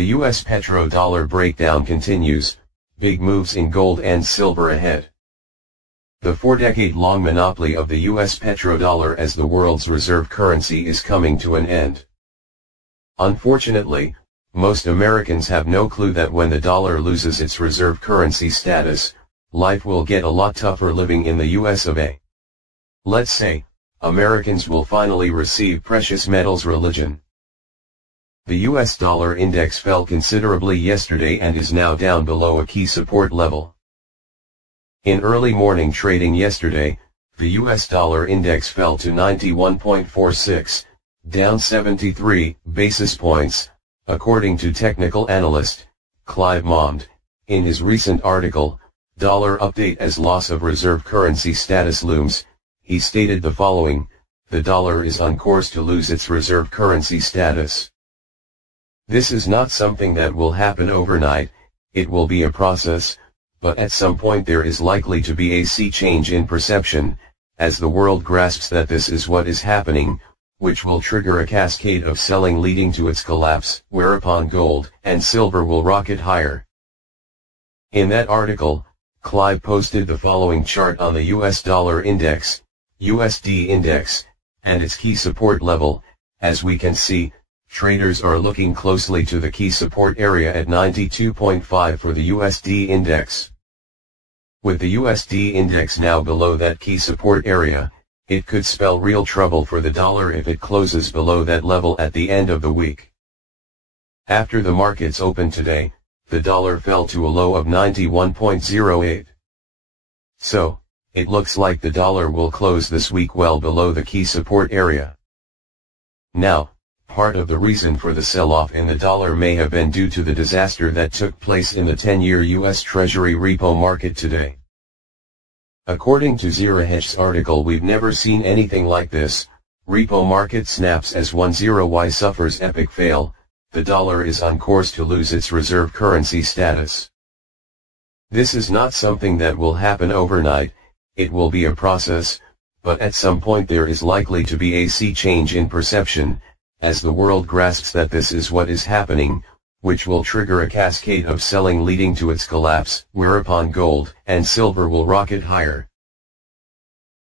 The US petrodollar breakdown continues, big moves in gold and silver ahead. The 4-decade-long monopoly of the US petrodollar as the world's reserve currency is coming to an end. Unfortunately, most Americans have no clue that when the dollar loses its reserve currency status, life will get a lot tougher living in the US of A. Let's say, Americans will finally receive precious metals religion. The US dollar index fell considerably yesterday and is now down below a key support level. In early morning trading yesterday, the US dollar index fell to 91.46, down 73 basis points, according to technical analyst Clive Mond, in his recent article, Dollar Update as Loss of Reserve Currency Status Looms. He stated the following: the dollar is on course to lose its reserve currency status. This is not something that will happen overnight, it will be a process, but at some point there is likely to be a sea change in perception, as the world grasps that this is what is happening, which will trigger a cascade of selling leading to its collapse, whereupon gold and silver will rocket higher. In that article, Clive posted the following chart on the US dollar index, USD index, and its key support level. As we can see, traders are looking closely to the key support area at 92.5 for the USD index. With the USD index now below that key support area, it could spell real trouble for the dollar if it closes below that level at the end of the week. After the markets opened today, the dollar fell to a low of 91.08. So, it looks like the dollar will close this week well below the key support area. Now, part of the reason for the sell-off in the dollar may have been due to the disaster that took place in the 10-year US Treasury repo market today. According to ZeroHedge's article, we've never seen anything like this. Repo market snaps as 10Y suffers epic fail. The dollar is on course to lose its reserve currency status. This is not something that will happen overnight, it will be a process, but at some point there is likely to be a sea change in perception, as the world grasps that this is what is happening, which will trigger a cascade of selling leading to its collapse, whereupon gold and silver will rocket higher.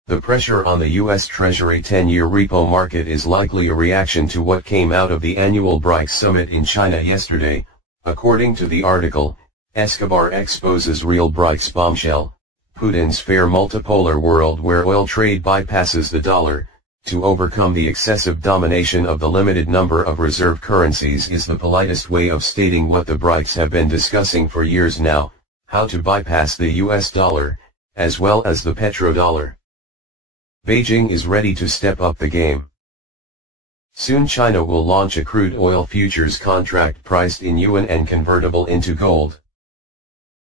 The pressure on the US Treasury 10-year repo market is likely a reaction to what came out of the annual BRICS summit in China yesterday. According to the article, Escobar exposes real BRICS bombshell, Putin's fair multipolar world where oil trade bypasses the dollar, to overcome the excessive domination of the limited number of reserve currencies is the politest way of stating what the BRICS have been discussing for years now, how to bypass the US dollar, as well as the petrodollar. Beijing is ready to step up the game. Soon China will launch a crude oil futures contract priced in yuan and convertible into gold.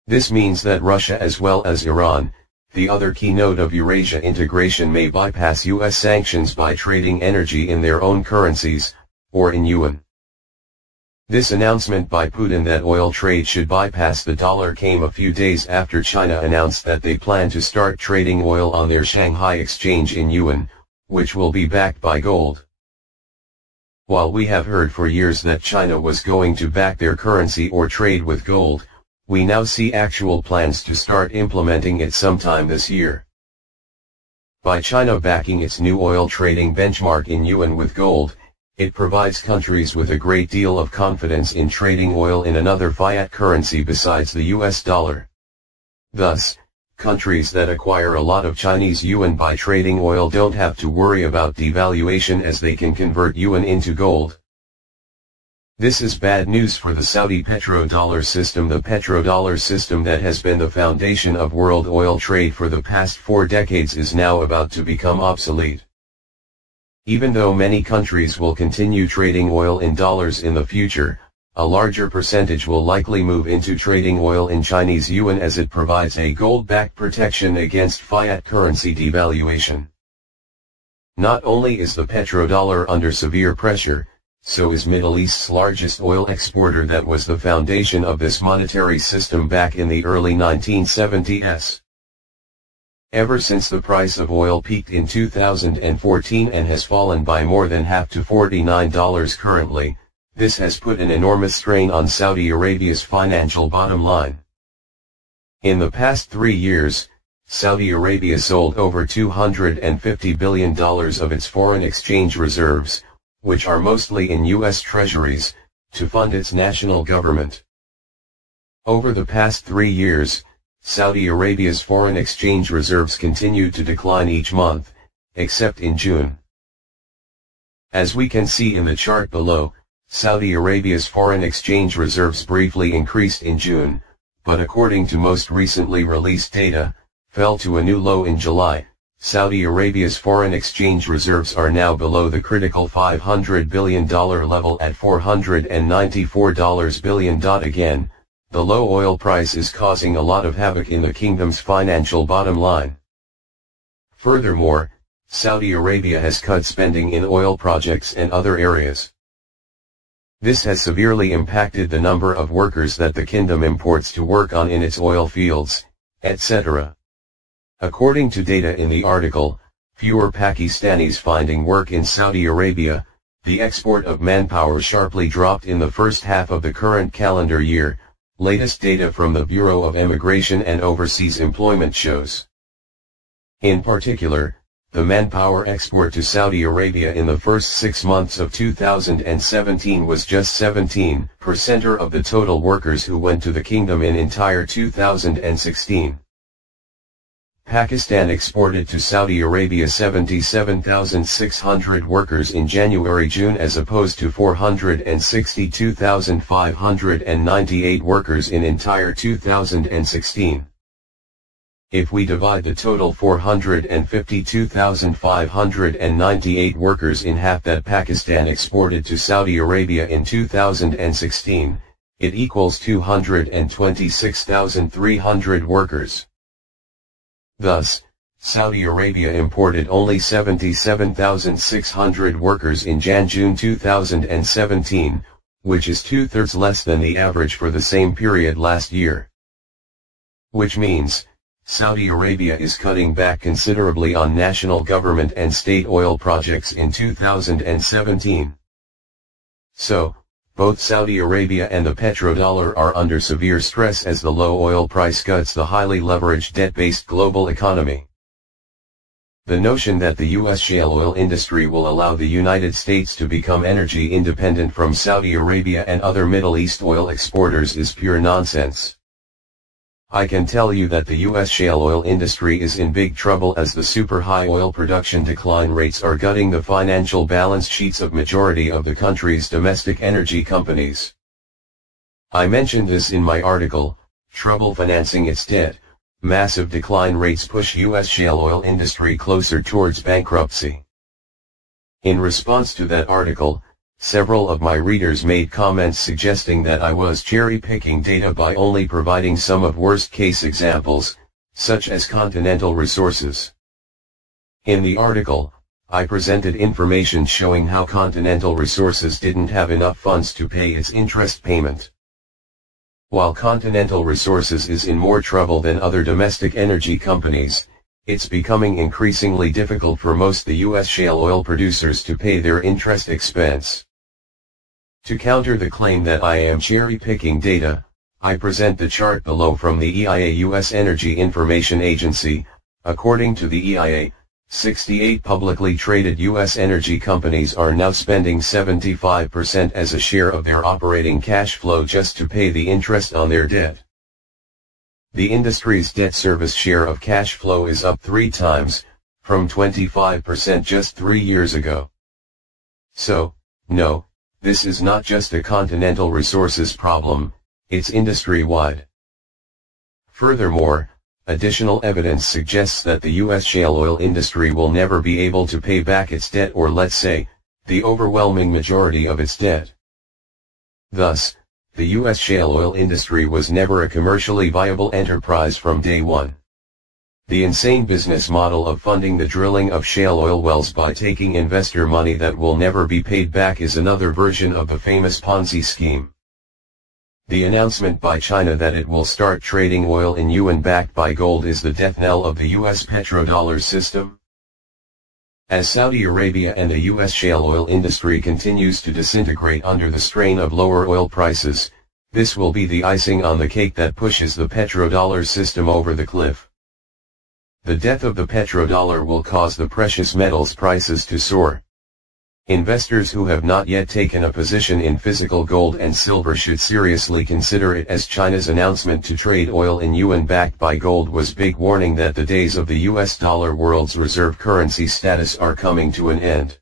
This means that Russia as well as Iran, the other key node of Eurasia integration, may bypass US sanctions by trading energy in their own currencies, or in yuan. This announcement by Putin that oil trade should bypass the dollar came a few days after China announced that they plan to start trading oil on their Shanghai exchange in yuan, which will be backed by gold. While we have heard for years that China was going to back their currency or trade with gold, we now see actual plans to start implementing it sometime this year. By China backing its new oil trading benchmark in yuan with gold, it provides countries with a great deal of confidence in trading oil in another fiat currency besides the US dollar. Thus, countries that acquire a lot of Chinese yuan by trading oil don't have to worry about devaluation as they can convert yuan into gold. This is bad news for the Saudi petrodollar system. The petrodollar system that has been the foundation of world oil trade for the past 4 decades is now about to become obsolete. Even though many countries will continue trading oil in dollars in the future, a larger percentage will likely move into trading oil in Chinese yuan as it provides a gold-backed protection against fiat currency devaluation. Not only is the petrodollar under severe pressure, so is Middle East's largest oil exporter that was the foundation of this monetary system back in the early 1970s. Ever since the price of oil peaked in 2014 and has fallen by more than half to $49 currently, This has put an enormous strain on Saudi Arabia's financial bottom line. In the past 3 years, Saudi Arabia sold over $250 billion of its foreign exchange reserves, which are mostly in U.S. treasuries, to fund its national government. Over the past 3 years, Saudi Arabia's foreign exchange reserves continued to decline each month, except in June. As we can see in the chart below, Saudi Arabia's foreign exchange reserves briefly increased in June, but according to most recently released data, fell to a new low in July. Saudi Arabia's foreign exchange reserves are now below the critical $500 billion level at $494 billion. Again, the low oil price is causing a lot of havoc in the kingdom's financial bottom line. Furthermore, Saudi Arabia has cut spending in oil projects and other areas. This has severely impacted the number of workers that the kingdom imports to work on in its oil fields, etc. According to data in the article, fewer Pakistanis finding work in Saudi Arabia, the export of manpower sharply dropped in the first half of the current calendar year, latest data from the Bureau of Immigration and Overseas Employment shows. In particular, the manpower export to Saudi Arabia in the first 6 months of 2017 was just 17% of the total workers who went to the kingdom in entire 2016. Pakistan exported to Saudi Arabia 77,600 workers in January-June as opposed to 462,598 workers in entire 2016. If we divide the total 452,598 workers in half that Pakistan exported to Saudi Arabia in 2016, it equals 226,300 workers. Thus, Saudi Arabia imported only 77,600 workers in Jan-June 2017, which is 2/3 less than the average for the same period last year. Which means, Saudi Arabia is cutting back considerably on national government and state oil projects in 2017. So, both Saudi Arabia and the petrodollar are under severe stress as the low oil price cuts the highly leveraged debt-based global economy. The notion that the U.S. shale oil industry will allow the United States to become energy independent from Saudi Arabia and other Middle East oil exporters is pure nonsense. I can tell you that the U.S. shale oil industry is in big trouble as the super high oil production decline rates are gutting the financial balance sheets of majority of the country's domestic energy companies. I mentioned this in my article, Trouble Financing Its Debt, Massive Decline Rates Push U.S. Shale Oil Industry Closer Towards Bankruptcy. In response to that article, several of my readers made comments suggesting that I was cherry-picking data by only providing some of worst-case examples, such as Continental Resources. In the article, I presented information showing how Continental Resources didn't have enough funds to pay its interest payment. While Continental Resources is in more trouble than other domestic energy companies, it's becoming increasingly difficult for most the U.S. shale oil producers to pay their interest expense. To counter the claim that I am cherry-picking data, I present the chart below from the EIA U.S. Energy Information Agency. According to the EIA, 68 publicly traded U.S. energy companies are now spending 75% as a share of their operating cash flow just to pay the interest on their debt. The industry's debt service share of cash flow is up 3 times, from 25% just 3 years ago. So, no, this is not just a Continental Resources problem, it's industry-wide. Furthermore, additional evidence suggests that the U.S. shale oil industry will never be able to pay back its debt, or let's say, the overwhelming majority of its debt. Thus, the U.S. shale oil industry was never a commercially viable enterprise from day one. The insane business model of funding the drilling of shale oil wells by taking investor money that will never be paid back is another version of the famous Ponzi scheme. The announcement by China that it will start trading oil in yuan backed by gold is the death knell of the U.S. petrodollar system. As Saudi Arabia and the U.S. shale oil industry continues to disintegrate under the strain of lower oil prices, this will be the icing on the cake that pushes the petrodollar system over the cliff. The death of the petrodollar will cause the precious metals prices to soar. Investors who have not yet taken a position in physical gold and silver should seriously consider it, as China's announcement to trade oil in yuan backed by gold was big warning that the days of the US dollar world's reserve currency status are coming to an end.